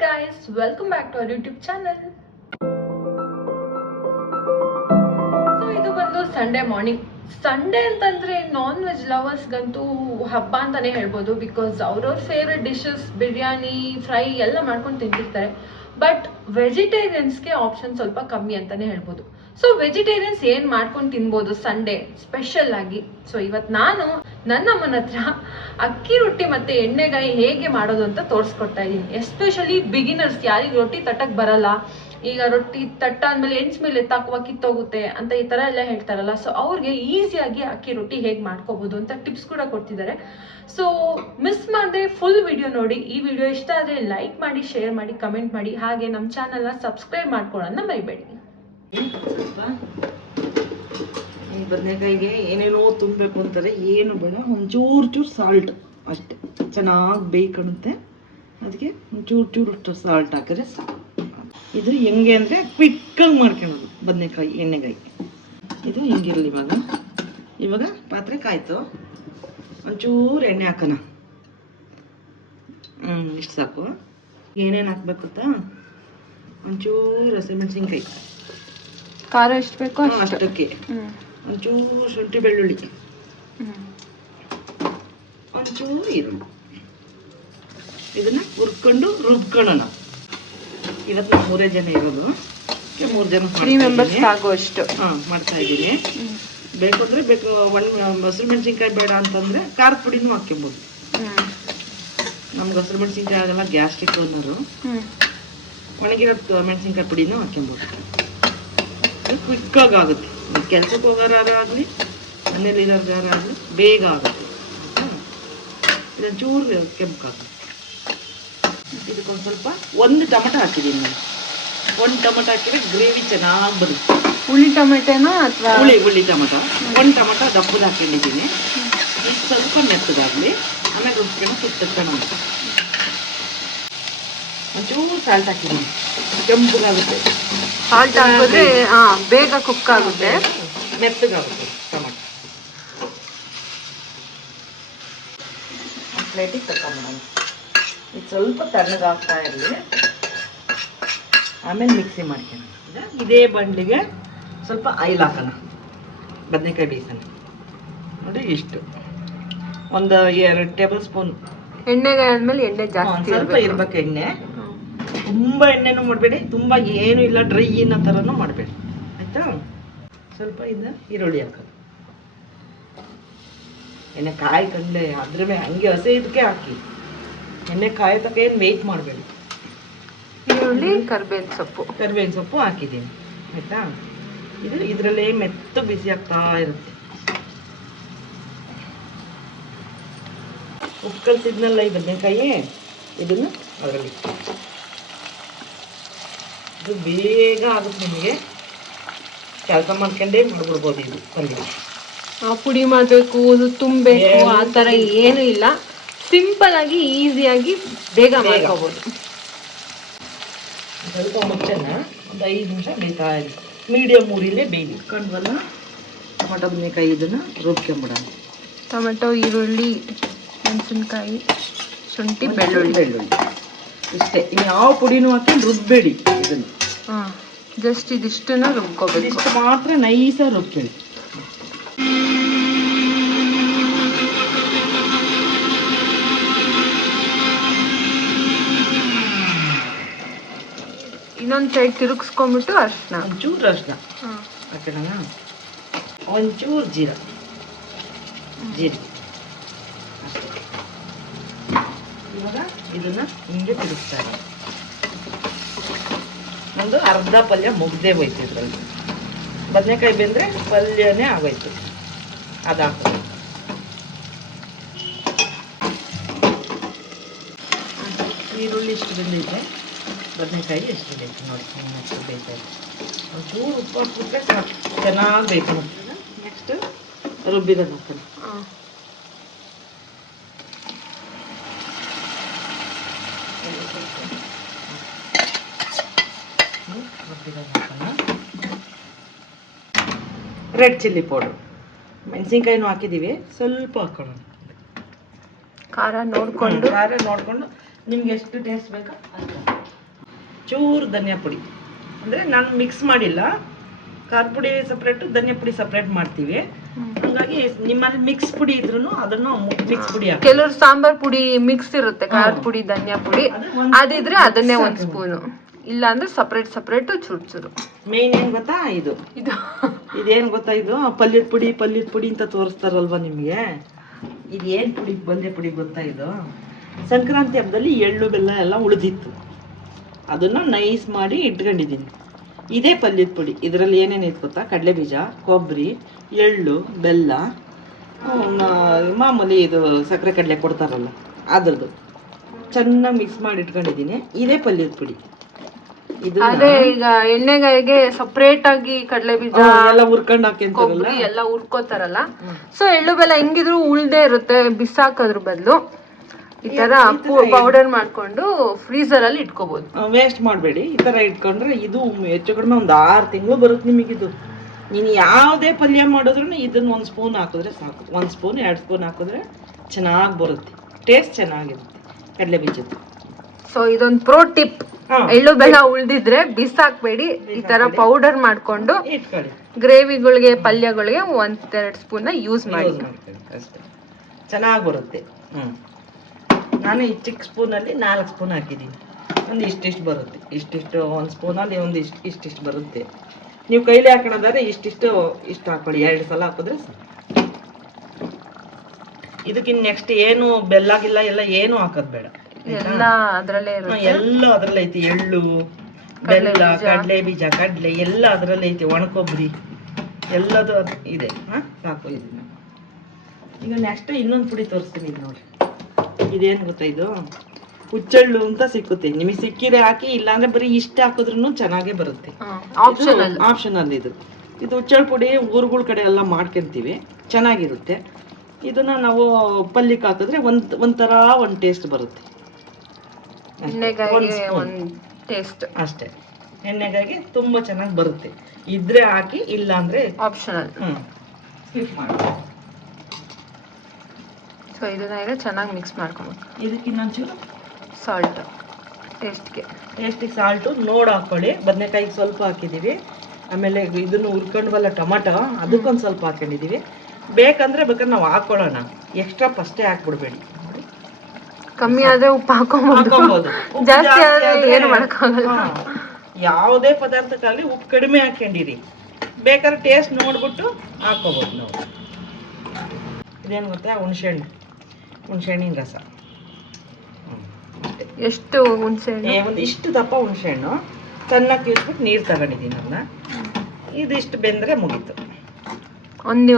guys, welcome back to our YouTube channel. So ಇದು ಬಂದು Sunday morning. Sunday ಅಂತಂದ್ರೆ non veg ಲವರ್ಸ್ಗಂತೂ ಹಬ್ಬ ಅಂತಾನೆ ಹೇಳ್ಬೋದು. ಬಿಕಾಸ್ ಅವ್ರವ್ರ ಫೇವ್ರೆಟ್ ಡಿಶಸ್ ಬಿರಿಯಾನಿ ಫ್ರೈ ಎಲ್ಲ ಮಾಡ್ಕೊಂಡು ತಿಂತಿರ್ತಾರೆ. ಬಟ್ ವೆಜಿಟೇರಿಯನ್ಸ್ಗೆ ಆಪ್ಷನ್ ಸ್ವಲ್ಪ ಕಮ್ಮಿ ಅಂತಾನೆ ಹೇಳ್ಬೋದು. ಸೊ ವೆಜಿಟೇರಿಯನ್ಸ್ ಏನು ಮಾಡ್ಕೊಂಡು ತಿನ್ಬೋದು ಸಂಡೇ ಸ್ಪೆಷಲ್ ಆಗಿ. ಸೊ ಇವತ್ತು ನಾನು ನನ್ನ ಅಮ್ಮನ ಹತ್ರ ಅಕ್ಕಿ ರೊಟ್ಟಿ ಮತ್ತು ಎಣ್ಣೆಗಾಯಿ ಹೇಗೆ ಮಾಡೋದು ಅಂತ ತೋರಿಸ್ಕೊಡ್ತಾ ಇದ್ದೀನಿ. ಎಸ್ಪೆಷಲಿ ಬಿಗಿನರ್ಸ್, ಯಾರಿಗೆ ರೊಟ್ಟಿ ತಟ್ಟಕ್ಕೆ ಬರಲ್ಲ, ಈಗ ರೊಟ್ಟಿ ತಟ್ಟಾದ್ಮೇಲೆ ಹೆಂಚ್ ಮೇಲೆ ಎತ್ತಾಕುವ ಕಿತ್ತೋಗುತ್ತೆ ಅಂತ ಈ ಥರ ಎಲ್ಲ ಹೇಳ್ತಾರಲ್ಲ, ಸೊ ಅವ್ರಿಗೆ ಈಸಿಯಾಗಿ ಅಕ್ಕಿ ರೊಟ್ಟಿ ಹೇಗೆ ಮಾಡ್ಕೋಬೋದು ಅಂತ ಟಿಪ್ಸ್ ಕೂಡ ಕೊಡ್ತಿದ್ದಾರೆ. ಸೊ ಮಿಸ್ ಮಾಡದೆ ಫುಲ್ ವಿಡಿಯೋ ನೋಡಿ. ಈ ವಿಡಿಯೋ ಇಷ್ಟ ಆದರೆ ಲೈಕ್ ಮಾಡಿ, ಶೇರ್ ಮಾಡಿ, ಕಮೆಂಟ್ ಮಾಡಿ, ಹಾಗೆ ನಮ್ಮ ಚಾನಲ್ನ ಸಬ್ಸ್ಕ್ರೈಬ್ ಮಾಡ್ಕೊಳ್ಳೋದನ್ನ ಮರಿಬೇಡಿ. ಈ ಬದನೆಕಾಯಿಗೆ ಏನೇನೋ ತುಂಬಬೇಕು ಅಂತಾರೆ, ಏನು ಬೇಡ, ಒಂಚೂರು ಸಾಲ್ಟ್ ಅಷ್ಟೇ, ಚೆನ್ನಾಗಿ ಬೇಯ್ಕೊಳುತ್ತೆ. ಅದಕ್ಕೆ ಒಂಚೂರು ಸಾಲ್ಟ್ ಹಾಕಿದ್ರೆ ಸಾಕು. ಇದು ಹೆಂಗೆ ಅಂದರೆ ಕ್ವಿಕ್ಕಾಗಿ ಮಾಡ್ಕೊಳ್ಳೋದು ಬದನೆಕಾಯಿ ಎಣ್ಣೆಗಾಯಿ. ಇದು ಹಿಂಗಿರಲಿ. ಇವಾಗ ಪಾತ್ರೆ ಕಾಯ್ತು, ಒಂಚೂರು ಎಣ್ಣೆ ಹಾಕೋಣ. ಇಷ್ಟು ಸಾಕು. ಏನೇನು ಹಾಕ್ಬೇಕು ಗೊತ್ತಾ? ಒಂಚೂರು ಹಸಿಮೆಣಸಿನ್ಕಾಯಿ, ಖಾರ ಎಷ್ಟು ಬೇಕೋ ಅಷ್ಟಕ್ಕೆ, ಒಂಚೂರು ಶುಂಠಿ ಬೆಳ್ಳುಳ್ಳಿ, ಒಂಚೂರು ಈರುಳ್ಳಿ. ಇದನ್ನ ಹುರ್ಕೊಂಡು ರುಬ್ಕೊಳ್ಳೋಣ. ಇವತ್ತು ನಾವು 3 ಜನ ಇರೋದು, 3 ಜನ 3 ಮೆಂಬರ್ಸ್ ಆಗುವಷ್ಟು ಮಾಡ್ತಾ ಇದ್ದೀನಿ. ಬೇಕು ಅಂದರೆ ಬೇಕು. ಹಸಿರು ಮೆಣಸಿನ್ಕಾಯಿ ಬೇಡ ಅಂತಂದರೆ ಖಾರದ ಪುಡಿನೂ ಹಾಕ್ಕೊಬೋದು. ನಮ್ಗೆ ಹಸಿರು ಮೆಣಸಿನ್ಕಾಯಿ ಆಗಲ್ಲ, ಗ್ಯಾಸ್ಟ್ರಿಕ್ ಅನ್ನೋರು. ಒಣಗಿರೋ ಮೆಣಸಿನ್ಕಾಯಿ ಪುಡಿನೂ ಹಾಕ್ಕೊಬೋದು. ಕ್ವಿಕ್ಕಾಗಿ ಆಗುತ್ತೆ. ಕೆಲ್ಸಕ್ಕೆ ಹೋಗೋರಾಗಲಿ ಮನೇಲಿ ಇರೋರಾಗಲಿ ಬೇಗ ಆಗುತ್ತೆ. ಇದನ್ನು ಚೂರು ಕೆಂಪಾಗುತ್ತೆ. ಇದಕ್ಕೊಂದು ಸ್ವಲ್ಪ 1 ಟೊಮೆಟೊ ಹಾಕಿದ್ದೀನಿ ನಾನು. 1 ಟೊಮೆಟೊ ಹಾಕಿದ್ರೆ ಗ್ರೇವಿ ಚೆನ್ನಾಗಿ ಬರುತ್ತೆ. ಹುಳಿ ಟೊಮೆಟೊನಾ ಅಥವಾ ಹುಳಿ ಟೊಮೆಟೊ? 1 ಟೊಮೆಟೊ ದಪ್ಪದ ಹಾಕೊಂಡಿದ್ದೀನಿ. ಇದು ಸ್ವಲ್ಪ ಮೆತ್ತದಾಗಲಿ, ಆಮೇಲೆ ರುಬ್ಕೊಂಡು ಸುತ್ತಕೊಂಡು ಒಂಚೂರು ಸಾಲ್ಟ್ ಹಾಕಿದ್ದೀನಿ. ಕೆಂಪಗಾಗುತ್ತೆ. ಸಾಲ್ಟ್ ಹಾಕಿದ್ರೆ ಬೇಗ ಕುಕ್ ಆಗುತ್ತೆ, ಮೆತ್ತಗಾಗುತ್ತೆ ಟೊಮೆಟೊ. ಪ್ಲೇಟಿಗೆ ತಗೊಂಡ್ಬಿಡೋಣ. ಇದು ಸ್ವಲ್ಪ ತಣ್ಣಗಾಗ್ತಾ ಇರಲಿ, ಆಮೇಲೆ ಮಿಕ್ಸಿ ಮಾಡ್ಕೊಳ್ಳೋಣ. ಇದೇ ಬಂಡ್ಲಿಗೆ ಸ್ವಲ್ಪ ಆಯಿಲ್ ಹಾಕೋಣ, ಬದನೆಕಾಯಿ ಬೇಯಿಸೋಣ. ನೋಡಿ ಇಷ್ಟು, ಒಂದು 2 ಟೇಬಲ್ ಸ್ಪೂನ್ ಎಣ್ಣೆಗೆ ಆದ್ಮೇಲೆ ಎಣ್ಣೆ ಜಾಸ್ತಿ ಸ್ವಲ್ಪ ಇರ್ಬೇಕು. ಎಣ್ಣೆ ತುಂಬ ಎಣ್ಣೆನೂ ಮಾಡಬೇಡಿ, ತುಂಬ ಏನೂ ಇಲ್ಲ, ಡ್ರೈ ಅನ್ನೋ ಥರನೂ ಮಾಡಬೇಡಿ, ಆಯಿತಾ? ಸ್ವಲ್ಪ ಇದು ಈರುಳ್ಳಿ ಹಾಕೋದು. ಎಣ್ಣೆ ಕಾಯಿ ಕಂಡೆ ಅದ್ರ ಮೇಲೆ ಹಂಗೆ ಹಸಿ ಇದಕ್ಕೆ ಹಾಕಿ. ಎಣ್ಣೆ ಕಾಯಿ ತಕ್ಕ ಏನು ವೆಯ್ಟ್ ಮಾಡಬೇಡಿ. ಈರುಳ್ಳಿ, ಕರಿಬೇವಿನ ಸೊಪ್ಪು ಹಾಕಿದ್ದೀನಿ, ಆಯಿತಾ? ಇದು ಇದರಲ್ಲೇ ಮೆತ್ತು ಬಿಸಿ ಆಗ್ತಾ ಇರುತ್ತೆ. ಉಪ್ಪು ಕಲಿಸಿದ್ನಲ್ಲ ಈ ಬದನೆಕಾಯಿ, ಇದನ್ನು ಅದರಲ್ಲಿ ಇದು ಬೇಗ ಆಗುತ್ತೆ. ನಿಮಗೆ ಕೆಲಸ ಮಾಡ್ಕೊಂಡೇ ಮಾಡ್ಬಿಡ್ಬೋದು. ಇದು ಪಲ್ಯ ಪುಡಿ ಮಾಡಬೇಕು, ತುಂಬಬೇಕು, ಆ ಥರ ಏನೂ ಇಲ್ಲ. ಸಿಂಪಲ್ ಆಗಿ ಈಸಿಯಾಗಿ ಬೇಗ ಮಾಡ್ಕೋಬೋದು. ಸ್ವಲ್ಪ ಮುಚ್ಚನ ಒಂದು 5 ನಿಮಿಷ ಬೇಯ್ತಾ ಇದೆ. ಮೀಡಿಯಮ್ ಊರಿಲೇ ಬೇಯ್ದು ಕಂಡ್ವಲ್ಲ. ಟೊಮೆಟೊ ಬದನೆಕಾಯಿ ಇದನ್ನು ರುಬ್ಕೊಂಬಿಡೋಣ. ಟೊಮೆಟೊ, ಈರುಳ್ಳಿ, ಮೆಣಸಿನ್ಕಾಯಿ, ಶುಂಠಿ, ಬೆಳ್ಳುಳ್ಳಿ ಇಷ್ಟೇ. ಇನ್ನು ಯಾವ ಪುಡಿನೂ ಹಾಕಿ ರುಬ್ಬೇಡಿ. ಇದನ್ನು ಜಸ್ಟ್ ಇದಿಷ್ಟನ್ನ ರುಬ್ಕೋಬೇಕು. ಇಷ್ಟು ಮಾತ್ರ ನೈಸಾಗಿ ರುಬ್ಬೇಡಿ. ಇನ್ನೊಂದು ಸೈಡ್ ತಿರುಗಿಸ್ಕೊಂಡ್ಬಿಟ್ಟು ಅರ್ಶಿನ, ಒಂಚೂರು ಅರ್ಶಿನ ಹಾಕೋಣ, ಒಂಚೂರು ಜೀರಿಗೆ ಅಷ್ಟೇ. ಇವಾಗ ಇದನ್ನು ಹಿಂಗೆ ತಿರುಗಿಸ್ತಾರೆ. ಒಂದು ಅರ್ಧ ಪಲ್ಯ ಮುಗ್ದೇ ಹೋಯ್ತು. ಇದರಲ್ಲಿ ಬದನೆಕಾಯಿ ಬೆಂದರೆ ಪಲ್ಯನೇ ಆಗೋಯ್ತು. ಅದು ಹಾಕೋದು. ಈರುಳ್ಳಿ ಇಷ್ಟು ಬೆಂದೈತೆ, ಬದನೆಕಾಯಿ ಎಷ್ಟು ಬೇಕು ನೋಡಿ, ಎಷ್ಟು ಬೇಯ್ತಾಯಿದೆ. ಒಂಚೂರು ಉಪ್ಪು ಹಾಕ್ಬಿಟ್ರೆ ಸಾಕು, ಚೆನ್ನಾಗಿ ಬೇಕು. ನೆಕ್ಸ್ಟ್ ರುಬ್ಬಿರೋದು ಹಾಕೋಣ. ರೆಡ್ ಚಿಲ್ಲಿ ಪೌಡರ್, ಮೆಣಸಿನ್ಕಾಯಿನೂ ಹಾಕಿದ್ದೀವಿ, ಸ್ವಲ್ಪ ಹಾಕೋಣ. ಖಾರ ನೋಡಿಕೊಂಡು ನಿಮ್ಗೆ ಎಷ್ಟು ಟೇಸ್ಟ್ ಬೇಕೋ ಅಷ್ಟು. ಚೂರು ಧನಿಯಾ ಪುಡಿ, ಅಂದರೆ ನಾನು ಮಿಕ್ಸ್ ಮಾಡಿಲ್ಲ, ಖಾರ ಪುಡಿ ಸಪ್ರೇಟು ಧನಿಯಾ ಪುಡಿ ಸಪ್ರೇಟ್ ಮಾಡ್ತೀವಿ. ಹಂಗಾಗಿ ನಿಮ್ಮಲ್ಲಿ ಮಿಕ್ಸ್ ಪುಡಿ ಇದ್ರೂ ಅದನ್ನು ಮಿಕ್ಸ್ ಪುಡಿ ಹಾಕಿ. ಕೆಲವರು ಸಾಂಬಾರ್ ಪುಡಿ ಮಿಕ್ಸ್ ಇರುತ್ತೆ, ಖಾರದ ಪುಡಿ ಧನಿಯಾ ಪುಡಿ, ಅದಿದ್ರೆ ಅದನ್ನೇ 1 ಸ್ಪೂನು, ಇಲ್ಲ ಅಂದ್ರೆ ಸಪ್ರೇಟ್ ಚೂರು ಚೂರು. ಮೇನ್ ಏನ್ ಗೊತ್ತಾ, ಇದೇನ್ ಗೊತ್ತಾ, ಇದು ಪಲ್ಯದ ಪುಡಿ ಅಂತ ತೋರಿಸ್ತಾರಲ್ವಾ ನಿಮ್ಗೆ. ಇದೇನ್ ಪುಡಿ, ಪಲ್ಯ ಪುಡಿ ಗೊತ್ತಾ, ಇದು ಸಂಕ್ರಾಂತಿ ಹಬ್ಬದಲ್ಲಿ ಎಳ್ಳು ಬೆಲ್ಲ ಎಲ್ಲ ಉಳಿದಿತ್ತು, ಅದನ್ನ ನೈಸ್ ಮಾಡಿ ಇಟ್ಕೊಂಡಿದ್ದೀನಿ. ಇದೇ ಪಲ್ಯದ ಪುಡಿ. ಇದರಲ್ಲಿ ಏನೇನೈತೆ ಗೊತ್ತಾ, ಕಡಲೆ ಬೀಜ, ಕೊಬ್ಬರಿ, ಎಳ್ಳು, ಬೆಲ್ಲ, ಮಾಮೂಲಿ ಇದು ಸಕ್ಕರೆ ಕಡಲೆ ಕೊಡ್ತಾರಲ್ಲ ಅದ್ರದ್ದು ಚೆನ್ನಾಗಿ ಮಿಕ್ಸ್ ಮಾಡಿ ಇಟ್ಕೊಂಡಿದ್ದೀನಿ. ಇದೇ ಪಲ್ಯದ ಪುಡಿ. ಅದೇ ಈಗ ಎಣ್ಣೆಗಾಯಿಗೆ ಸಪ್ರೇಟ್ ಆಗಿ ಕಡಲೆ ಬೀಜ ಎಲ್ಲ ಹುರ್ಕೊಂಡು ಹಾಕಿಂತಾರಲ್ಲ, ಎಲ್ಲ ಹುರ್ಕೋತಾರಲ್ಲ. ಸೊ ಎಳ್ಳು ಬೆಲ್ಲ ಹೆಂಗಿದ್ರು ಉಳ್ದೇ ಇರುತ್ತೆ, ಬಿಸಾಕೋದ್ರ ಬದಲು ಈ ತರ ಪೌಡರ್ ಮಾಡ್ಕೊಂಡು ಫ್ರೀಸರ್ ಅಲ್ಲಿ ಇಟ್ಕೋಬಹುದು. ವೇಸ್ಟ್ ಮಾಡಬೇಡಿ. ಈ ತರ ಇಟ್ಕೊಂಡ್ರೆ ಇದು ಹೆಚ್ಚು ಕಡಿಮೆ ಒಂದು 6 ತಿಂಗಳು ಬರುತ್ತೆ ನಿಮಗಿದು. ನೀನು ಯಾವುದೇ ಪಲ್ಯ ಮಾಡಿದ್ರು ಇದನ್ನ 1 ಸ್ಪೂನ್ ಹಾಕಿದ್ರೆ ಸಾಕು. 1 ಸ್ಪೂನ್ 2 ಸ್ಪೂನ್ ಹಾಕಿದ್ರೆ ಚೆನ್ನಾಗಿ ಬರುತ್ತೆ, ಟೇಸ್ಟ್ ಚೆನ್ನಾಗಿರುತ್ತೆ ಕಡಲೆ ಬೀಜದ್ದು. ಸೊ ಇದೊಂದು ಪ್ರೋ ಟಿಪ್, ಎಳ್ಳು ಬೆಲ್ಲ ಉಳ್ದಿದ್ರೆ ಬಿಸಾಕ್ಬೇಡಿ, ಈ ತರ ಪೌಡರ್ ಮಾಡ್ಕೊಂಡು ಇಟ್ಕೊಳ್ಳಿ. ಗ್ರೇವಿಗಳಿಗೆ, ಪಲ್ಯಗಳಿಗೆ 1-2 ಸ್ಪೂನ್ ಯೂಸ್ ಮಾಡಿ ಅಷ್ಟೇ, ಚೆನ್ನಾಗಿ ಬರುತ್ತೆ. ನಾನು ಈ ಚಿಕ್ಕ ಸ್ಪೂನಲ್ಲಿ 4 ಸ್ಪೂನ್ ಹಾಕಿದ್ದೀನಿ. ಒಂದು ಇಷ್ಟಿಷ್ಟು ಬರುತ್ತೆ, ಇಷ್ಟಿಷ್ಟು 1 ಸ್ಪೂನಲ್ಲಿ ಒಂದು ಇಷ್ಟಿಷ್ಟು ಬರುತ್ತೆ. ನೀವು ಕೈಲಿ ಹಾಕೋದಾದ್ರೆ ಇಷ್ಟು ಹಾಕೊಳ್ಳಿ, 2 ಸಲ ಹಾಕಿದ್ರೆ ಸಾಕು. ಇದಕ್ಕಿನ್ನ ನೆಕ್ಸ್ಟ್ ಏನು ಬೆಲ್ಲಾಗಿಲ್ಲ ಎಲ್ಲ ಏನು ಹಾಕೋದು ಬೇಡ, ಎಲ್ಲ ಅದರಲ್ಲೇ ಐತಿ. ಎಳ್ಳು, ಬೆಲ್ಲ, ಕಡಲೆ ಬೀಜ, ಕಡಲೆ ಎಲ್ಲ ಅದರಲ್ಲೇ ಐತಿ, ಒಣಕೊಬ್ಬರಿ ಎಲ್ಲದು ಇದೆ. ಸಾಕು. ಇದನ್ನ ಈಗ ನೆಕ್ಸ್ಟ್ ಇನ್ನೊಂದು ಪುಡಿ ತೋರಿಸ್ತೀನಿ. ಇದು ನೋಡಿ, ಇದೇನು ಗೊತ್ತಾ, ಇದು ಹುಚ್ಚೆಳ್ಳು ಅಂತ ಸಿಕ್ಕುತ್ತೆ. ನಿಮಗೆ ಸಿಕ್ಕಿದ್ರೆ ಹಾಕಿ, ಇಲ್ಲಾಂದ್ರೆ ಬರೀ ಇಷ್ಟ ಹಾಕಿದ್ರು ಚೆನ್ನಾಗೇ ಬರುತ್ತೆ. ಆಪ್ಷನಲ್ ಇದು ಹುಚ್ಚೆಳ್ಳು ಪುಡಿ ಊರುಗಳ ಕಡೆ ಎಲ್ಲ ಮಾಡ್ಕೊಂತೀವಿ, ಚೆನ್ನಾಗಿರುತ್ತೆ. ಇದನ್ನ ನಾವು ಪಲ್ಯಕ್ಕೆ ಹಾಕಿದ್ರೆ ಒಂಥರ ಒಂದು ಟೇಸ್ಟ್ ಬರುತ್ತೆ ಅಷ್ಟೇ. ಎಣ್ಣೆಗಾಗಿ ತುಂಬಾ ಚೆನ್ನಾಗಿ ಬರುತ್ತೆ. ಇದ್ರೆ ಹಾಕಿ, ಇಲ್ಲ ಅಂದ್ರೆ ಆಪ್ಷನಲ್. ಸ್ಕಿಪ್ ಮಾಡಿ. ಸೊ ಇದನ್ನ ಈಗ ಚೆನ್ನಾಗಿ ಮಿಕ್ಸ್ ಮಾಡ್ಕೊಬೇಕು. ಇದಕ್ಕೆ ಇನ್ನೊಂಚೂರು ಸಾಲ್ಟ್, ಟೇಸ್ಟ್ಗೆ ಸಾಲ್ಟು ನೋಡಿ ಹಾಕೊಳ್ಳಿ. ಬದನೆಕಾಯಿಗೆ ಸ್ವಲ್ಪ ಹಾಕಿದ್ದೀವಿ, ಆಮೇಲೆ ಇದನ್ನು ಹುರ್ಕೊಂಡ್ವಲ್ಲ ಟೊಮಾಟೊ, ಅದಕ್ಕೊಂದು ಸ್ವಲ್ಪ ಹಾಕೊಂಡಿದ್ದೀವಿ. ಬೇಕಾದ್ರೆ ನಾವು ಹಾಕೊಳ್ಳೋಣ, ಎಕ್ಸ್ಟ್ರಾ ಫಸ್ಟೇ ಹಾಕ್ಬಿಡ್ಬೇಡಿ. ನೋಡಿ, ಕಮ್ಮಿ ಆದ್ರೆ ಉಪ್ಪು ಹಾಕೊಂಬೋದು, ಜಾಸ್ತಿ ಆದ್ರೆ ಏನು ಮಾಡೋಕ್ಕಾಗಲ್ಲ. ಯಾವುದೇ ಪದಾರ್ಥಕ್ಕಾಗಲಿ ಉಪ್ಪು ಕಡಿಮೆ ಹಾಕೊಂಡಿರಿ, ಬೇಕಾದ್ರೆ ಟೇಸ್ಟ್ ನೋಡ್ಬಿಟ್ಟು ಹಾಕೋಬೋದು ನಾವು. ಇದೇನು ಗೊತ್ತಾ, ಹುಣಸೆಹಣ್ಣಿನ ರಸ. ಎಷ್ಟು ಹುಣಸೆಹಣ್ಣು? ಒಂದು ಇಷ್ಟು ದಪ್ಪ ಹುಣಸೆಹಣ್ಣು ಚೆನ್ನಾಗಿ ಕಿಸ್ಬಿಟ್ಟು ನೀರು ತಗೊಂಡಿದ್ದೀನಿ ನನ್ನ. ಇದಿಷ್ಟು ಬೆಂದರೆ ಮುಗೀತು. ಒಂದು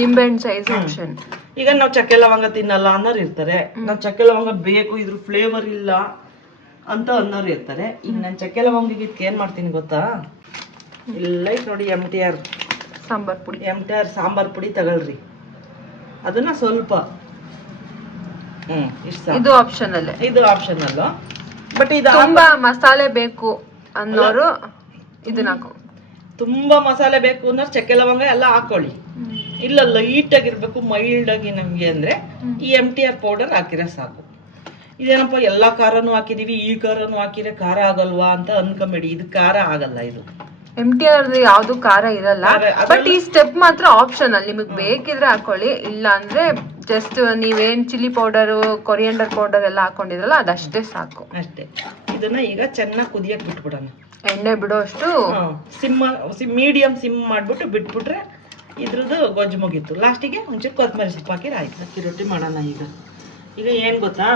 ನಿಂಬೆಹಣ್ಣು ಸೈಜ್ ಹುಣಸೆಹಣ್ಣು. ಈಗ ನಾವು ಚಕ್ಕೆ ಲವಂಗ ತಿನ್ನಲ್ಲ ಅನ್ನೋರು ಇರ್ತಾರೆ, ನಾವು ಚಕ್ಕೆ ಲವಂಗ ಬೇಕು, ಇದ್ರ ಫ್ಲೇವರ್ ಇಲ್ಲ ಅಂತ ಅನ್ನೋರು ಇರ್ತಾರೆ. ಈಗ ನಾನು ಚಕ್ಕೆ ಲವಂಗಿಗೆ ಇದಕ್ಕೆ ಏನು ಮಾಡ್ತೀನಿ ಗೊತ್ತಾ, ಇಲ್ಲ ನೋಡಿ, MTR ಸಾಂಬಾರ್ ಪುಡಿ ತಗೊಳ್ರಿ. ಅದನ್ನ ಸ್ವಲ್ಪ ಇದು ಆಪ್ಷನಲ್, ಬಟ್ ಇದು ತುಂಬಾ ಮಸಾಲೆ ಬೇಕು ಅನ್ನೋರು ಇದನ್ನ ಹಾಕೋ. ತುಂಬಾ ಮಸಾಲೆ ಬೇಕು ಅನ್ನೋರು ಚಕ್ಕೆ ಲವಂಗ ಎಲ್ಲ ಹಾಕೊಳ್ಳಿ. ಇಲ್ಲ ಲೈಟ್ ಆಗಿರ್ಬೇಕು, ಮೈಲ್ಡ್ ಆಗಿ ನಮ್ಗೆ ಅಂದ್ರೆ ಈ MTR ಪೌಡರ್ ಹಾಕಿದ್ರೆ ಸಾಕು. ಇದೇನಪ್ಪ ಎಲ್ಲಾ ಖಾರನೂ ಹಾಕಿದೀವಿ, ಈ ಖಾರನೂ ಹಾಕಿದ್ರೆ ಖಾರ ಆಗಲ್ವಾ ಅಂತ ಅನ್ಕೊಂಬೇಡಿ, ಇದು ಖಾರ ಆಗಲ್ಲ. ಇದು MTR ಯಾವ್ದು ಖಾರ ಇರಲ್ಲ, ಬಟ್ ಈ ಸ್ಟೆಪ್ ಮಾತ್ರ ಆಪ್ಷನಲ್. ನಿಮಗೆ ಬೇಕಿದ್ರೆ ಹಾಕೊಳ್ಳಿ, ಇಲ್ಲ ಅಂದ್ರೆ ಜಸ್ಟ್ ನೀವೇನ್ ಚಿಲ್ಲಿ ಪೌಡರ್, ಕೊರಿಯಂಡರ್ ಪೌಡರ್ ಎಲ್ಲ ಹಾಕೊಂಡಿದ್ರಲ್ಲ ಅದಷ್ಟೇ ಸಾಕು. ಅಷ್ಟೇ. ಇದನ್ನ ಈಗ ಚೆನ್ನಾಗಿ ಕುದಿಯಕ್ ಬಿಟ್ಬಿಡೋಣ. ಎಣ್ಣೆ ಬಿಡೋ ಅಷ್ಟು ಮೀಡಿಯಂ ಸಿಮ್ ಮಾಡ್ಬಿಟ್ಟು ಬಿಟ್ಬಿಟ್ರೆ ಇದ್ರದ್ದು ಗೊಜ್ಜು ಮುಗೀತು. ಲಾಸ್ಟಿಗೆ ಒಂಚೂರು ಕೊತ್ತಂಬರಿ ಸೊಪ್ಪು ಹಾಕಿದ್ರೆ ಆಯ್ತು. ಅಕ್ಕಿ ರೊಟ್ಟಿ ಮಾಡೋಣ. ಈಗ ಏನು ಗೊತ್ತಾ,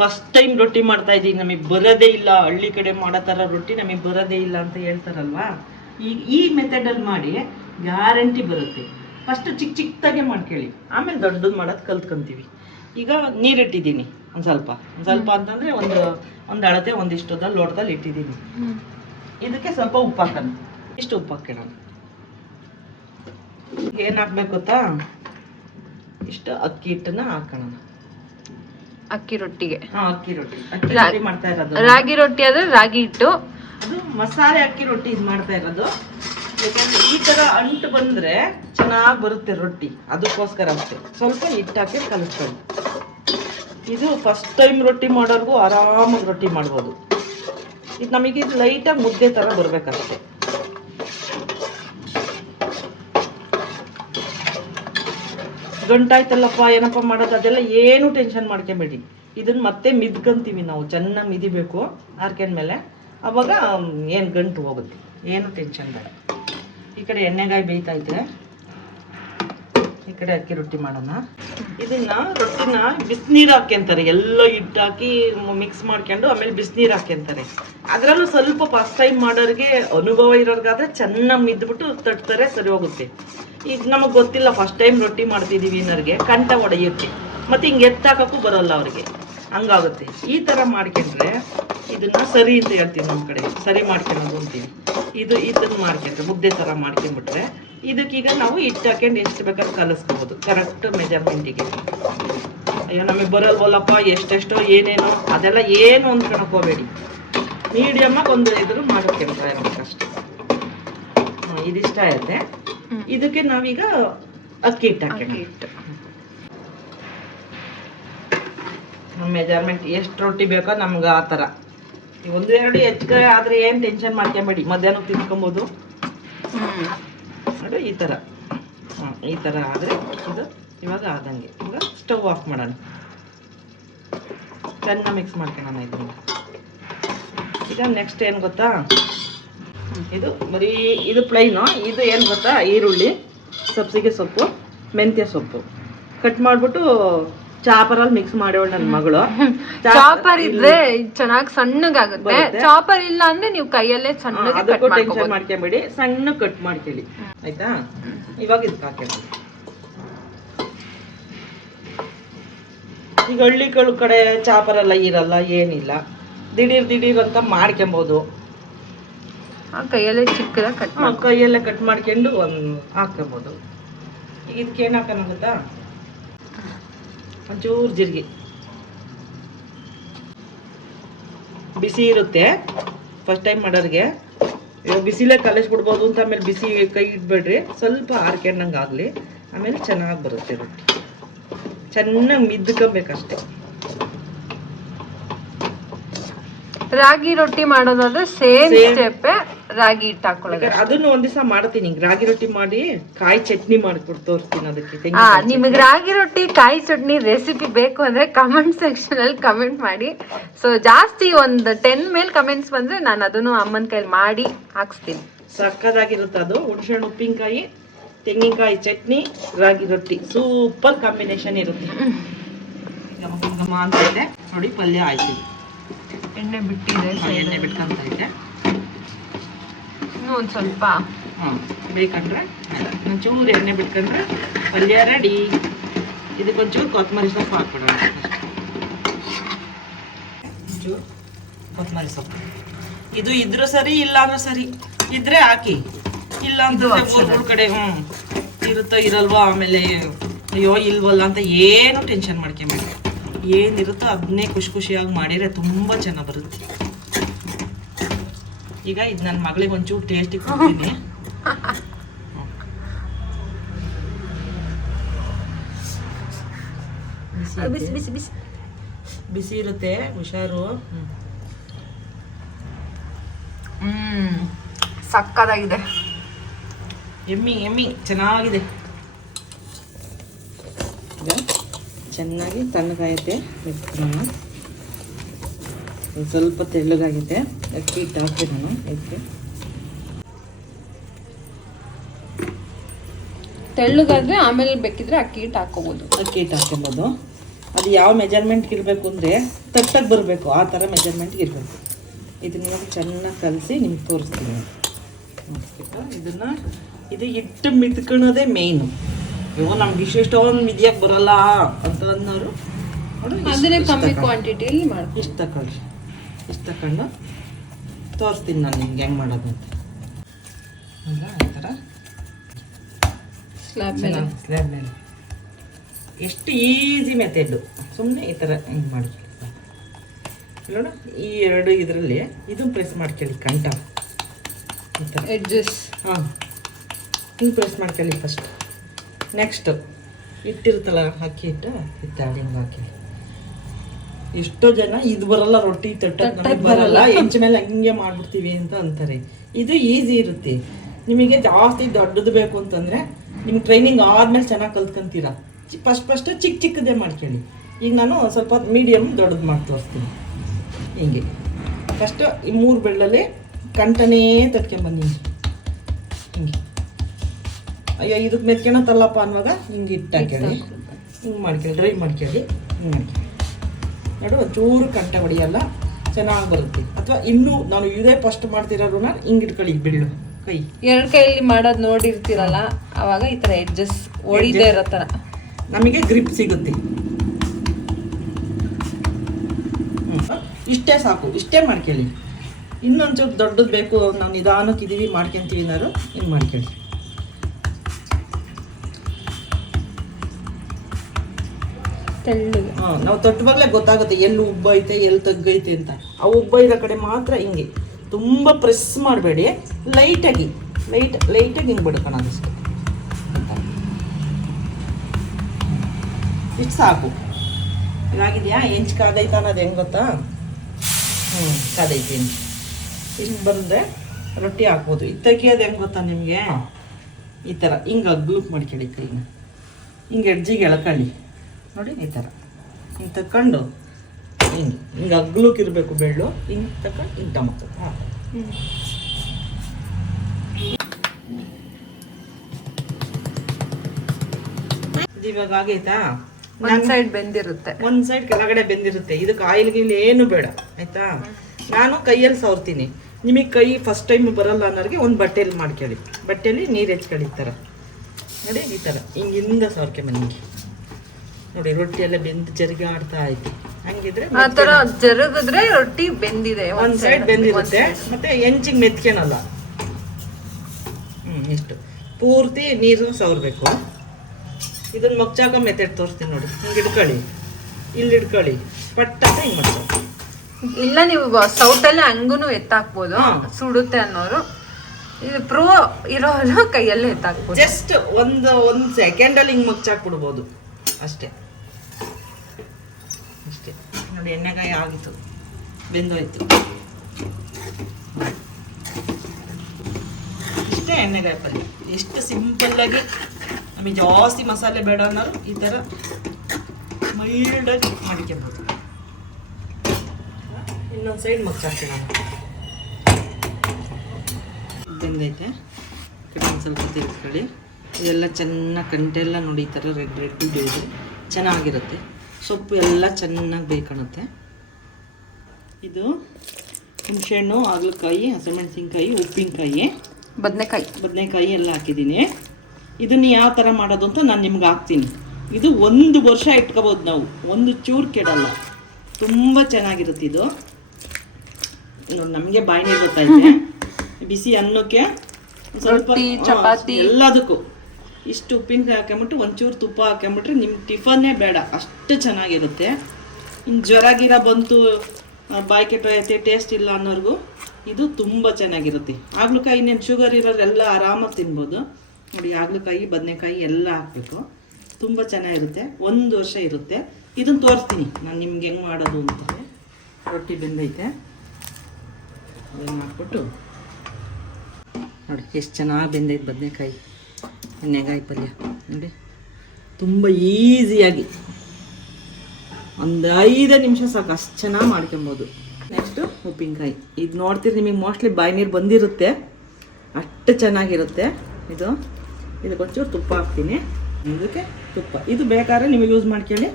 ಫಸ್ಟ್ ಟೈಮ್ ರೊಟ್ಟಿ ಮಾಡ್ತಾ ಇದ್ದೀವಿ, ನಮಗೆ ಬರೋದೇ ಇಲ್ಲ, ಹಳ್ಳಿ ಕಡೆ ಮಾಡೋ ಥರ ರೊಟ್ಟಿ ನಮಗೆ ಬರೋದೇ ಇಲ್ಲ ಅಂತ ಹೇಳ್ತಾರಲ್ವಾ. ಈಗ ಈ ಮೆಥಡಲ್ಲಿ ಮಾಡಿ ಗ್ಯಾರಂಟಿ ಬರುತ್ತೆ. ಫಸ್ಟ್ ಚಿಕ್ಕದಾಗೆ ಮಾಡ್ಕೊಳ್ಳಿ, ಆಮೇಲೆ ದೊಡ್ಡದು ಮಾಡೋದು ಕಲ್ತ್ಕೊಂತೀವಿ. ಈಗ ನೀರಿಟ್ಟಿದ್ದೀನಿ ಒಂದು ಸ್ವಲ್ಪ ಅಂತಂದರೆ ಒಂದು ಅಳತೆ ಒಂದಿಷ್ಟದ ಲೋಟದಲ್ಲಿ ಇಟ್ಟಿದ್ದೀನಿ. ಇದಕ್ಕೆ ಸ್ವಲ್ಪ ಉಪ್ಪು ಹಾಕೋಣ. ಇಷ್ಟು ಉಪ್ಪು ಹಾಕೋಣ. ಏನು ಹಾಕ್ಬೇಕು ಗೊತ್ತಾ, ಇಷ್ಟು ಅಕ್ಕಿ ಹಿಟ್ಟನ್ನ ಹಾಕೋಣ. ಅಕ್ಕಿ ರೊಟ್ಟಿಗೆ ಅಕ್ಕಿ ರೊಟ್ಟಿ ಮಾಡ್ತಾ ಇರೋದು. ರಾಗಿ ರೊಟ್ಟಿ ಆದ್ರೆ ರಾಗಿ ಹಿಟ್ಟು, ಅದು ಮಸಾಲೆ ಅಕ್ಕಿ ರೊಟ್ಟಿ ಇದು ಮಾಡ್ತಾ ಇರೋದು. ಯಾಕಂದ್ರೆ ಈ ತರ ಅಂಟು ಬಂದ್ರೆ ಚೆನ್ನಾಗಿ ಬರುತ್ತೆ ರೊಟ್ಟಿ, ಅದಕ್ಕೋಸ್ಕರ ಅಷ್ಟೇ. ಸ್ವಲ್ಪ ಹಿಟ್ಟು ಹಾಕಿ ಕಲಿಸ್ಕೊಳ್ಳಿ. ಇದು ಫಸ್ಟ್ ಟೈಮ್ ರೊಟ್ಟಿ ಮಾಡೋರ್ಗು ಆರಾಮಾಗಿ ರೊಟ್ಟಿ ಮಾಡ್ಬೋದು. ಇದು ನಮಗೆ ಇದು ಲೈಟಾಗಿ ಮುದ್ದೆ ಥರ ಬರಬೇಕಷ್ಟೆ. ಗಂಟಾಯ್ತಲ್ಲಪ್ಪ ಏನಪ್ಪ ಮಾಡೋದು ಅದೆಲ್ಲ ಏನು ಟೆನ್ಷನ್ ಮಾಡ್ಕೊಂಬೇಡಿ. ಇದನ್ನ ಮತ್ತೆ ಮಿದ್ಕೊಂತೀವಿ ನಾವು, ಚೆನ್ನಾಗಿ ಮಿದಿಬೇಕು ಹಾರ್ಕೊಂಡ್ಮೇಲೆ, ಅವಾಗ ಏನು ಗಂಟು ಹೋಗುತ್ತೆ, ಏನು ಟೆನ್ಷನ್ ಬೇಡ. ಈ ಕಡೆ ಎಣ್ಣೆಗಾಯಿ ಬೇಯ್ತೈತೆ, ಈ ಕಡೆ ಅಕ್ಕಿ ರೊಟ್ಟಿ ಮಾಡೋಣ. ಇದನ್ನ ರೊಟ್ಟಿನ ಬಿಸಿನೀರು ಹಾಕ್ಯಂತಾರೆ, ಎಲ್ಲ ಹಿಟ್ಟು ಹಾಕಿ ಮಿಕ್ಸ್ ಮಾಡ್ಕೊಂಡು ಆಮೇಲೆ ಬಿಸಿನೀರು ಹಾಕ್ಯಂತಾರೆ. ಅದರಲ್ಲೂ ಸ್ವಲ್ಪ ಫಸ್ಟ್ ಟೈಮ್ ಮಾಡೋರಿಗೆ, ಅನುಭವ ಇರೋರ್ಗಾದ್ರೆ ಚೆನ್ನಾಗಿ ಮಿದ್ಬಿಟ್ಟು ತಟ್ತಾರೆ, ಸರಿ ಹೋಗುತ್ತೆ. ಈಗ ನಮಗೆ ಗೊತ್ತಿಲ್ಲ, ಫಸ್ಟ್ ಟೈಮ್ ರೊಟ್ಟಿ ಮಾಡ್ತಿದ್ದೀವಿ ಅನ್ನೋರಿಗೆ ಕಂಠ ಹೊಡೆಯುತ್ತೆ, ಮತ್ತು ಹಿಂಗೆ ಎತ್ತಾಕಕ್ಕೂ ಬರೋಲ್ಲ ಅವ್ರಿಗೆ, ಹಂಗಾಗುತ್ತೆ. ಈ ಥರ ಮಾಡ್ಕೊಂಡ್ರೆ ಇದನ್ನ ಸರಿ ಅಂತ ಹೇಳ್ತೀವಿ ನಮ್ಮ ಕಡೆ, ಸರಿ ಮಾಡ್ಕೊಳೋದು ಅಂತೀವಿ. ಇದನ್ನ ಮಾಡ್ಕೊಂಡ್ರೆ ಮುದ್ದೆ ಥರ ಮಾಡ್ಕೊಂಡ್ಬಿಟ್ರೆ ಇದಕ್ಕೀಗ ನಾವು ಹಿಟ್ಟು ಹಾಕೊಂಡು ಎಷ್ಟು ಬೇಕಾದ್ರೂ ಕಲಿಸ್ಕೋಬೋದು ಕರೆಕ್ಟ್ ಮೆಜರ್ಮೆಂಟಿಗೆ. ಅಯ್ಯೋ ನಮಗೆ ಬರಲ್ವಲ್ಲಪ್ಪ ಎಷ್ಟೆಷ್ಟೋ ಏನೇನೋ ಅದೆಲ್ಲ ಏನು ಅಂದ್ಕೊಳಕ್ಕೆ ಹೋಗಬೇಡಿ, ಮೀಡಿಯಮ್ಮಾಗಿ ಒಂದು ಇದ್ರು ಮಾಡ್ಕೊಂಡ್ರೆ ಅಷ್ಟೇ. ಇದಿಷ್ಟ ಆಗುತ್ತೆ. ಇದಕ್ಕೆ ನಾವೀಗ ಅಕ್ಕಿ ಹಿಟ್ಟು ಹಾಕೋಣ. ನಮ್ಮ ಮೆಜರ್ಮೆಂಟ್ ಎಷ್ಟು ರೊಟ್ಟಿ ಬೇಕೋ ನಮ್ಗೆ ಆ ಥರ. ಒಂದು ಎರಡು ಹೆಚ್ಚಿಗೆ ಆದರೆ ಏನು ಟೆನ್ಷನ್ ಮಾಡ್ಕೊಂಬೇಡಿ, ಮಧ್ಯಾಹ್ನಕ್ಕೆ ತಿನ್ಕೊಬೋದು. ನೋಡಿ ಈ ಥರ, ಈ ಥರ ಆದರೆ ಇದು ಇವಾಗ ಆದಂಗೆ. ಇವಾಗ ಸ್ಟವ್ ಆಫ್ ಮಾಡೋಣ, ಚೆನ್ನಾಗಿ ಮಿಕ್ಸ್ ಮಾಡ್ಕೊಳ್ಳೋಣ ಇದನ್ನ. ಈಗ ನೆಕ್ಸ್ಟ್ ಏನು ಗೊತ್ತಾ, ಇದು ಬರೀ ಇದು ಪ್ಲೈನು. ಇದು ಏನು ಗೊತ್ತಾ, ಈರುಳ್ಳಿ, ಸಬ್ಸಿಗೆ ಸೊಪ್ಪು, ಮೆಂತ್ಯ ಸೊಪ್ಪು ಕಟ್ ಮಾಡಿಬಿಟ್ಟು ಚಾಪರಲ್ಲಿ ಮಿಕ್ಸ್ ಮಾಡೋಳು ನನ್ನ ಮಗಳು. ಚಾಪರ್ ಇದ್ರೆ ಚೆನ್ನಾಗಿ ಸಣ್ಣಗಾಗುತ್ತೆ, ಚಾಪರ್ ಇಲ್ಲ ಅಂದ್ರೆ ನೀವು ಕೈಯಲ್ಲೇ ಸಣ್ಣಗೆ ಅದಕ್ಕೂ ಟೆನ್ಷನ್ ಮಾಡ್ಕೊಂಬೇಡಿ, ಸಣ್ಣ ಕಟ್ ಮಾಡ್ಕೊಳ್ಳಿ ಆಯ್ತಾ. ಇವಾಗ ಇದಕ್ಕೆ ಹಾಕೋಣ. ಈಗ ಹಳ್ಳಿಗಳ ಕಡೆ ಚಾಪರೆಲ್ಲ ಇರಲ್ಲ, ಏನಿಲ್ಲ, ದಿಢೀರ್ ಅಂತ ಮಾಡ್ಕೊಬೋದು. ಕೈಯಲ್ಲೇ ಚಿಕ್ಕದಾಗಿ ಕೈಯಲ್ಲೇ ಕಟ್ ಮಾಡ್ಕೊಂಡು ಹಾಕೋಬೋದು. ಈಗ ಇದಕ್ಕೆ ಏನು ಹಾಕೋಣ ಗೊತ್ತಾ, ಒಂಚೂರು ಜೀರಿಗೆ, ಬಿಸಿ ಇರುತ್ತೆ ಫಸ್ಟ್ ಟೈಮ್ ಮಾಡೋರಿಗೆ. ಇವಾಗ ಬಿಸಿಲೇ ಕಲಿಸ್ಬಿಡ್ಬೋದು ಅಂತ ಆಮೇಲೆ ಬಿಸಿ ಕೈ ಇಟ್ಬೇಡ್ರಿ, ಸ್ವಲ್ಪ ಹಾರ್ಕೊಂಡಂಗೆ ಆಗಲಿ, ಆಮೇಲೆ ಚೆನ್ನಾಗಿ ಬರುತ್ತೆ ರೊಟ್ಟಿ. ಚೆನ್ನಾಗಿ ಮಿದ್ಕೊಬೇಕಷ್ಟೆ. ರಾಗಿ ರೊಟ್ಟಿ ಮಾಡೋದಾದ್ರೆ ಸೇಮ್ ಸ್ಟೆಪ್, ರಾಗಿ ಹಿಟ್ಟು ಹಾಕೊಳ್ಳೋದು. ಅದನ್ನು ಒಂದ್ ದಿವಸ ಮಾಡ್ತೀನಿ, ರಾಗಿ ರೊಟ್ಟಿ ಮಾಡಿ ಕಾಯಿ ಚಟ್ನಿ ಮಾಡ್ಕೊಟ್ಟು ತೋರಿಸ್ತೀನಿ. ಅದಕ್ಕೆ ನಿಮಗೆ ರಾಗಿ ರೊಟ್ಟಿ ಕಾಯಿ ಚಟ್ನಿ ರೆಸಿಪಿ ಬೇಕು ಅಂದ್ರೆ ಕಮೆಂಟ್ ಸೆಕ್ಷನ್ ಅಲ್ಲಿ ಕಮೆಂಟ್ ಮಾಡಿ. ಸೊ ಜಾಸ್ತಿ ಒಂದು 10 ಮೇಲೆ ಕಮೆಂಟ್ಸ್ ಬಂದ್ರೆ ನಾನು ಅದನ್ನು ಅಮ್ಮನ ಕೈಲಿ ಮಾಡಿ ಹಾಕ್ಸ್ತೀನಿ. ಸಕ್ಕದಾಗಿರುತ್ತೆ ಅದು. ಹುಣಸೆಹಣ್ಣು, ಉಪ್ಪಿನಕಾಯಿ, ತೆಂಗಿನಕಾಯಿ ಚಟ್ನಿ, ರಾಗಿ ರೊಟ್ಟಿ ಸೂಪರ್ ಕಾಂಬಿನೇಷನ್ ಇರುತ್ತೆ. ಘಮ ಅಂತ ಇದೆ ನೋಡಿ, ಪಲ್ಯ ಆಯ್ತು. ಎಣ್ಣೆ ಬಿಟ್ಟಿದೆ, ಎಣ್ಣೆ ಬಿಟ್ಕೊಂತ ಇದೆ. ಇನ್ನೂ ಒಂದು ಸ್ವಲ್ಪ ಬೇಕಂದ್ರೆ ಒಂಚೂರು ಎಣ್ಣೆ ಬಿಟ್ಕೊಂಡ್ರೆ ಪಲ್ಯ ರೆಡಿ. ಇದಕ್ಕೊಂಚೂರು ಕೊತ್ತಂಬರಿ ಸೊಪ್ಪು ಹಾಕ್ಬಿಡೋಣ. ಒಂಚೂರು ಕೊತ್ತಂಬರಿ ಸೊಪ್ಪು, ಇದು ಇದ್ರೂ ಸರಿ, ಇಲ್ಲ ಅಂದ್ರೂ ಸರಿ. ಇದ್ರೆ ಹಾಕಿ, ಇಲ್ಲ ಅಂತಂದ್ರೆ ಮೂರು ಕಡೆ ಇರುತ್ತೋ ಇರಲ್ವೋ, ಆಮೇಲೆ ಅಯ್ಯೋ ಇಲ್ವಲ್ಲ ಅಂತ ಏನು ಟೆನ್ಷನ್ ಮಾಡ್ಕೊಂಬೇಡಿ. ಏನಿರುತ್ತೋ ಅದನ್ನೇ ಖುಷಿಯಾಗಿ ಮಾಡಿದರೆ ತುಂಬ ಚೆನ್ನಾಗಿ ಬರುತ್ತೆ. ಈಗ ಇದು ನನ್ನ ಮಗಳಿಗೆ ಒಂಚೂರು ಟೇಸ್ಟಿಗೆ ಕೊಡ್ತೀನಿ. ಬಿಸಿ ಇರುತ್ತೆ, ಹುಷಾರು. ಸಕ್ಕದಾಗಿದೆ, ಎಮ್ಮಿ ಚೆನ್ನಾಗಿದೆ. ಚೆನ್ನಾಗಿ ತಣ್ಣಗಾಯತ್ತೆ, ಸ್ವಲ್ಪ ತೆಳ್ಳಗಾಗಿದೆ. ಅಕ್ಕಿ ಹಿಟ್ಟು ಹಾಕಿ ನಾನು ಇದಕ್ಕೆ ತೆಳ್ಳಗಾದ್ರೆ ಆಮೇಲೆ ಬೇಕಿದ್ರೆ ಅಕ್ಕಿ ಹಿಟ್ಟು ಹಾಕೋಬೋದು. ಅಕ್ಕಿ ಹಿಟ್ಟು ಹಾಕೊಬೋದು. ಅದು ಯಾವ ಮೆಜರ್ಮೆಂಟ್ಗೆ ಇರಬೇಕು ಅಂದರೆ ತಟ್ಟಕ್ಕೆ ಬರಬೇಕು, ಆ ಥರ ಮೆಜರ್ಮೆಂಟ್ಗೆ ಇರಬೇಕು. ಇದನ್ನ ಚೆನ್ನಾಗಿ ಕಲಸಿ ನಿಮ್ಗೆ ತೋರಿಸ್ತೀನಿ. ಇದು ಹಿಟ್ಟು ಮಿದ್ಕೊಳ್ಳೋದೇ ಮೇಯ್ನು. ಇವಾಗ ನಮ್ಗೆ ಇಷ್ಟೊಂದು ಮಿದಿಯಕ್ಕೆ ಬರಲ್ಲ ಅಂತ ಅನ್ನೋರು ಅದನ್ನೇ ಕಮ್ಮಿ ಕ್ವಾಂಟಿಟಿಯಲ್ಲಿ ಮಾಡಿ ಇಷ್ಟು ತಗೊಳ್ರಿ. ಇಷ್ಟು ತಗೊಂಡು ತೋರಿಸ್ತೀನಿ ನಾನು ನಿಮ್ಗೆ ಹೆಂಗೆ ಮಾಡೋದು ಅಂತ. ಈ ಥರ ಸ್ಲ್ಯಾಬ್ ಮೇಲೆ ಎಷ್ಟು ಈಸಿ ಮೆಥೆಡ್ಡು. ಸುಮ್ಮನೆ ಈ ಥರ ಹಿಂಗೆ ಮಾಡ್ಕೊಳ್ಳಿ ನೋಡು. ಈ ಎರಡು ಇದರಲ್ಲಿ ಇದನ್ನು ಪ್ರೆಸ್ ಮಾಡ್ಕೊಳ್ಳಿ, ಕಂಠ ಈ ಥರ ಎಡ್ಜಸ್. ಹಿಂಗೆ ಪ್ರೆಸ್ ಮಾಡ್ಕೊಳ್ಳಿ ಫಸ್ಟ್. ನೆಕ್ಸ್ಟು ಹಿಟ್ಟಿರುತ್ತಲ್ಲ, ಅಕ್ಕಿ ಹಿಟ್ಟು ಹಿಟ್ಟು ಹಿಂಗೆ ಹಾಕಿ ಎಷ್ಟೋ ಜನ ಇದು ಬರಲ್ಲ ರೊಟ್ಟಿ ತಟ್ಟಕ್ಕೆ ಬರಲ್ಲ ಹೆಂಚ ಮೇಲೆ ಹಂಗೆ ಮಾಡ್ಬಿಡ್ತೀವಿ ಅಂತ ಅಂತಾರೆ. ಇದು ಈಸಿ ಇರುತ್ತೆ. ನಿಮಗೆ ಜಾಸ್ತಿ ದೊಡ್ಡದು ಬೇಕು ಅಂತಂದರೆ ನಿಮ್ಗೆ ಟ್ರೈನಿಂಗ್ ಆದ್ಮೇಲೆ ಚೆನ್ನಾಗಿ ಕಲ್ತ್ಕೊಂತೀರಾ. ಫಸ್ಟ್ ಚಿಕ್ಕದೇ ಮಾಡ್ಕೊಳ್ಳಿ. ಈಗ ನಾನು ಸ್ವಲ್ಪ ಮೀಡಿಯಮ್ ದೊಡ್ಡದು ಮಾಡಿ ತೋರಿಸ್ತೀನಿ. ಹಿಂಗೆ ಫಸ್ಟ್ ಈ 3 ಬೆಳ್ಳಲ್ಲಿ ಕಂಟನೇ ತಟ್ಕೊಂಬಂದು ಹಿಂಗೆ ಅಯ್ಯೋ ಇದಕ್ಕೆ ಮೆತ್ಕೊಳತ್ತಲ್ಲಪ್ಪ ಅನ್ನುವಾಗ ಹಿಂಗೆ ಇಟ್ಟು ಹಾಕೊಳ್ಳಿ. ಹಿಂಗೆ ಮಾಡ್ಕೊಳ್ಳಿ, ಡ್ರೈ ಮಾಡ್ಕೊಳ್ಳಿ. ಹಿಂಗೆ ಮಾಡ್ಕೊಳ್ಳಿ ನೋಡು, ಒಂಚೂರು ಕಂಟ ಹೊಡಿಯಲ್ಲ, ಚೆನ್ನಾಗಿ ಬರುತ್ತೆ. ಅಥವಾ ಇನ್ನೂ ನಾನು ಇದೇ ಫಸ್ಟ್ ಮಾಡ್ತಿರೋದನ್ನ ಹಿಂಗೆ ಇಟ್ಕೊಳ್ಳಿ ಬೆಳ್ಳು ಕೈ 2 ಕೈಯಲ್ಲಿ ಮಾಡೋದು ನೋಡಿರ್ತೀರಲ್ಲ, ಅವಾಗ ಈ ಥರ ಎಡ್ಜಸ್ ಹೊಡಿದೇ ಇರೋ ಥರ ನಮಗೆ ಗ್ರಿಪ್ ಸಿಗುತ್ತೆ. ಇಷ್ಟೇ ಸಾಕು, ಇಷ್ಟೇ ಮಾಡ್ಕೊಳ್ಳಿ. ಇನ್ನೊಂಚೂರು ದೊಡ್ಡದು ಬೇಕು, ನಾವು ನಿಧಾನಕ್ಕೆ ಇದೀವಿ ಮಾಡ್ಕೊಂತೀವಿ ಏನಾದ್ರು ಹಿಂಗೆ ಮಾಡ್ಕೊಳ್ಳಿ. ನಾವು ತೊಟ್ಟುವಾಗಲೇ ಗೊತ್ತಾಗುತ್ತೆ ಎಲ್ಲಿ ಉಬ್ಬ ಐತೆ ಎಲ್ಲಿ ತಗ್ಗೈತೆ ಅಂತ. ಆ ಉಬ್ಬ ಇರೋ ಕಡೆ ಮಾತ್ರ ಹಿಂಗೆ ತುಂಬ ಪ್ರೆಸ್ ಮಾಡಬೇಡಿ, ಲೈಟಾಗಿ ಹಿಂಗೆ ಬಿಡ್ಕೊಳೋದಷ್ಟು. ಇಷ್ಟು ಸಾಕು. ಇದಾಗಿದೆಯಾ? ಹೆಂಚು ಕಾದೈತ ಅನ್ನೋದು ಹೆಂಗೆ ಗೊತ್ತಾ? ಕಾದೈತಿ. ಇಷ್ಟು ಬಂದರೆ ರೊಟ್ಟಿ ಹಾಕ್ಬೋದು. ಇದು ತೆಗಿಯೋದು ಹೆಂಗೆ ಗೊತ್ತಾ ನಿಮಗೆ? ಈ ಥರ ಹಿಂಗೆ ಅಗ್ಲೂಕ್ ಮಾಡ್ಕೊಳ್ಳಿ ಕೈನ, ಹಿಂಗೆ ಎಡ್ಜಿಗೆ ಎಳ್ಕೊಳ್ಳಿ ನೋಡಿ. ಈ ಥರ ಹಿಂಗೆ ತಗೊಂಡು ಹಿಂಗೆ ಅಗ್ಲೂಕ್ ಇರಬೇಕು ಬೆಳ್ಳು. ಹಿಂಗೆ ತಗೊಂಡು ಹಿಂಗೆ ಟಮಟೊ ಇದು ಇವಾಗ ಆಗೈತಾ? ಒಂದು ಸೈಡ್ ಬೆಂದಿರುತ್ತೆ, ಒಂದು ಸೈಡ್ ಕೆಳಗಡೆ ಬೆಂದಿರುತ್ತೆ. ಇದಕ್ಕೆ ಆಯಿಲ್ ಗೀಲ್ ಏನು ಬೇಡ ಆಯ್ತಾ? ನಾನು ಕೈಯಲ್ಲಿ ಸವರ್ತೀನಿ. ನಿಮಗೆ ಕೈ ಫಸ್ಟ್ ಟೈಮ್ ಬರಲ್ಲ ಅನ್ನೋರಿಗೆ ಒಂದು ಬಟ್ಟೆಯಲ್ಲಿ ಮಾಡ್ಕೊಳ್ಳಿ. ಬಟ್ಟೆಯಲ್ಲಿ ನೀರು ಹೆಚ್ಕೊಳ್ಳಿ ಈ ಥರ ನೋಡಿ. ಈ ಥರ ಹಿಂಗಿಂದ ಸವರ್ಕೊಂಬಂದು ನೋಡಿ, ರೊಟ್ಟಿ ಎಲ್ಲ ಬೆಂದು ಜರಿಗೆ ಆಡ್ತಾ ಐತಿ. ಹಂಗಿದ್ರೆ ಆ ಥರ ಜರುಗಿದ್ರೆ ರೊಟ್ಟಿ ಬೆಂದಿದೆ, ಒಂದು ಸೈಡ್ ಬೆಂದಿರುತ್ತೆ. ಮತ್ತೆ ಹೆಂಚಿಗೆ ಮೆತ್ಕೊಳಲ್ಲ. ಇಷ್ಟು ಪೂರ್ತಿ ನೀರು ಸವರ್ಬೇಕು. ಇದನ್ನ ಮೊಗ್ಚಾಕ ಮೆಥಡ್ ತೋರಿಸ್ತೀನಿ ನೋಡಿ. ಹಿಂಗೆ ಹಿಡ್ಕೊಳ್ಳಿ, ಇಲ್ಲಿ ಹಿಡ್ಕೊಳ್ಳಿ, ಪಟ್ಟ ಹಿಂಗೆ ಮಾಡ್ತಾರೆ. ಇಲ್ಲ ನೀವು ಸೌಟಲ್ಲೇ ಹಂಗೂ ಎತ್ತಾಕ್ಬೋದು, ಸುಡುತ್ತೆ ಅನ್ನೋರು. ಇದು ಪ್ರೋ ಇರೋರು ಕೈಯಲ್ಲೇ ಎತ್ತಾಕ್ಬೋದು. ಜಸ್ಟ್ ಒಂದು ಸೆಕೆಂಡಲ್ಲಿ ಹಿಂಗೆ ಮುಚ್ಚಾಕ್ಬಿಡ್ಬೋದು ಅಷ್ಟೇ. ನೋಡಿ, ಎಣ್ಣೆಗಾಯಿ ಆಗಿತ್ತು, ಬೆಂದೋಯ್ತು. ಇಷ್ಟೇ ಎಣ್ಣೆಗಾಯಿ ಪಲ್ಯ. ಎಷ್ಟು ಸಿಂಪಲ್ಲಾಗಿ, ನಮಗೆ ಜಾಸ್ತಿ ಮಸಾಲೆ ಬೇಡ ಅನ್ನೋರು ಈ ಥರ ಮೈಲ್ಡಾಗಿ ಮಾಡ್ಕೊಬೋದು. ಇನ್ನೊಂದು ಸೈಡ್ ಮುಚ್ಚಾಕ್ತೀನಿ ನಾನು. ಬೆಂದೈತೆ, ಒಂದು ಸ್ವಲ್ಪ ತಿರ್ಸ್ಕೊಳ್ಳಿ. ಇದೆಲ್ಲ ಚೆನ್ನಾಗಿ ಕಂಟೆಲ್ಲ ನೋಡಿ, ಈ ಥರ ರೆಡ್ ಬೇಯಿಸಿ ಚೆನ್ನಾಗಿರುತ್ತೆ. ಸೊಪ್ಪು ಎಲ್ಲ ಚೆನ್ನಾಗಿ ಬೇಯ್ಕೊಳುತ್ತೆ. ಇದು ಹುಣಸೆಹಣ್ಣು, ಹಾಗಲಕಾಯಿ, ಹಸಿಮೆಣಸಿನ್ಕಾಯಿ, ಉಪ್ಪಿನಕಾಯಿ, ಬದನೆಕಾಯಿ ಎಲ್ಲ ಹಾಕಿದ್ದೀನಿ. ಇದನ್ನು ಯಾವ ಥರ ಮಾಡೋದು ಅಂತ ನಾನು ನಿಮ್ಗೆ ಹಾಕ್ತೀನಿ. ಇದು 1 ವರ್ಷ ಇಟ್ಕೋಬೋದು ನಾವು, ಒಂದು ಚೂರು ಕೆಡಲ್ಲ, ತುಂಬ ಚೆನ್ನಾಗಿರುತ್ತೆ ಇದು. ನೋಡಿ, ನಮಗೆ ಬಾಯಿ ನೀರು ಗೊತ್ತೈತೆ. ಬಿಸಿ ಅನ್ನಕ್ಕೆ ಸ್ವಲ್ಪ ಚಪಾತಿ ಎಲ್ಲದಕ್ಕೂ ಇಷ್ಟು ಉಪ್ಪಿನಕಾಯಿ ಹಾಕೊಂಬಿಟ್ಟು ಒಂಚೂರು ತುಪ್ಪ ಹಾಕೊಂಬಿಟ್ರೆ ನಿಮ್ಮ ಟಿಫನ್ನೇ ಬೇಡ, ಅಷ್ಟು ಚೆನ್ನಾಗಿರುತ್ತೆ. ಇನ್ನು ಜ್ವರ ಗಿರ ಬಂತು, ಬಾಯಿ ಕೆಟ್ಟೈತೆ, ಟೇಸ್ಟ್ ಇಲ್ಲ ಅನ್ನೋರ್ಗೂ ಇದು ತುಂಬ ಚೆನ್ನಾಗಿರುತ್ತೆ. ಹಾಗಲಕಾಯಿ ಇನ್ನೇನು ಶುಗರ್ ಇರೋರೆಲ್ಲ ಆರಾಮಾಗಿ ತಿನ್ಬೋದು. ನೋಡಿ, ಹಾಗಲಕಾಯಿ, ಬದನೆಕಾಯಿ ಎಲ್ಲ ಹಾಕಬೇಕು, ತುಂಬ ಚೆನ್ನಾಗಿರುತ್ತೆ. 1 ವರ್ಷ ಇರುತ್ತೆ. ಇದನ್ನು ತೋರಿಸ್ತೀನಿ ನಾನು ನಿಮ್ಗೆ ಹೆಂಗೆ ಮಾಡೋದು ಅಂತ. ರೊಟ್ಟಿ ಬೆಂದೈತೆ, ಅದನ್ನು ಹಾಕ್ಬಿಟ್ಟು ನೋಡಿ ಎಷ್ಟು ಚೆನ್ನಾಗಿ ಬೆಂದೈತೆ ಬದನೆಕಾಯಿ, ಎಣ್ಣೆಗಾಯಿ ಪಲ್ಯ ನೋಡಿ. ತುಂಬ ಈಸಿಯಾಗಿ ಒಂದು 5 ನಿಮಿಷ ಸಾಕು, ಅಷ್ಟು ಚೆನ್ನಾಗಿ ಮಾಡ್ಕೊಬೋದು. ನೆಕ್ಸ್ಟು ಉಪ್ಪಿನಕಾಯಿ. ಇದು ನೋಡ್ತೀರಿ, ನಿಮಗೆ ಮೋಸ್ಟ್ಲಿ ಬಾಯಿ ನೀರು ಬಂದಿರುತ್ತೆ, ಅಷ್ಟು ಚೆನ್ನಾಗಿರುತ್ತೆ ಇದು. ಇದಕ್ಕೆ ಒಂಚೂರು ತುಪ್ಪ ಹಾಕ್ತೀನಿ. ಇದಕ್ಕೆ ತುಪ್ಪ ಇದು ಬೇಕಾದ್ರೆ ನೀವು ಯೂಸ್ ಮಾಡ್ಕೊಳ್ಳಿ,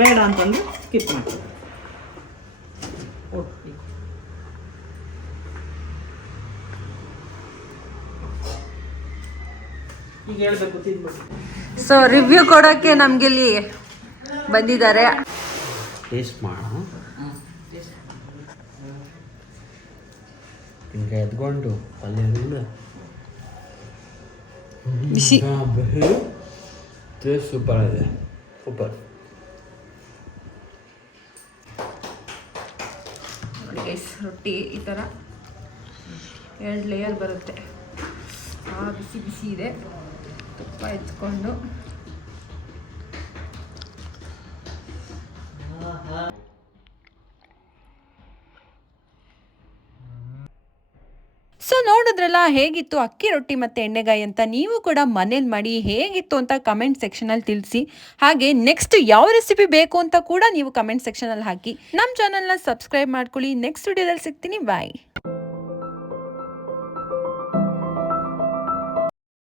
ಬೇಡ ಅಂತಂದ್ರೆ ಸ್ಕಿಪ್ ಮಾಡ್ತೀವಿ. ಈಗ ಹೇಳ್ಬೇಕು, ತಿನ್ಬೇಕು. ಸೊ ರಿವ್ಯೂ ಕೊಡೋಕ್ಕೆ ನಮ್ಗೆ ಇಲ್ಲಿ ಬಂದಿದ್ದಾರೆ. ಟೇಸ್ಟ್ ಮಾಡು. ಹಿಂಗೆ ಎದ್ಕೊಂಡು ಪಲ್ಯ ಬಿಸಿ ಟೇಸ್ಟ್ ಸೂಪರ್ ಇದೆ, ಸೂಪರ್. ನೋಡಿ ಗೈಸ್, ರೊಟ್ಟಿ ಈ ಥರ 2 ಲೇಯರ್ ಬರುತ್ತೆ. ಬಿಸಿ ಬಿಸಿ ಇದೆ. ತುಪ್ಪ ಎತ್ಕೊಂಡು ನೋಡಿದ್ರಲ್ಲ ಹೇಗಿತ್ತು ಅಕ್ಕಿ ರೊಟ್ಟಿ ಮತ್ತು ಎಣ್ಣೆಗಾಯಿ ಅಂತ. ನೀವು ಕೂಡ ಮನೇಲಿ ಮಾಡಿ ಹೇಗಿತ್ತು ಅಂತ ಕಮೆಂಟ್ ಸೆಕ್ಷನಲ್ಲಿ ತಿಳಿಸಿ. ಹಾಗೆ ನೆಕ್ಸ್ಟ್ ಯಾವ ರೆಸಿಪಿ ಬೇಕು ಅಂತ ಕೂಡ ನೀವು ಕಮೆಂಟ್ ಸೆಕ್ಷನಲ್ಲಿ ಹಾಕಿ. ನಮ್ಮ ಚಾನಲ್ನ ಸಬ್ಸ್ಕ್ರೈಬ್ ಮಾಡ್ಕೊಳ್ಳಿ. ನೆಕ್ಸ್ಟ್ ವಿಡಿಯೋದಲ್ಲಿ ಸಿಗ್ತೀನಿ. ಬಾಯ್.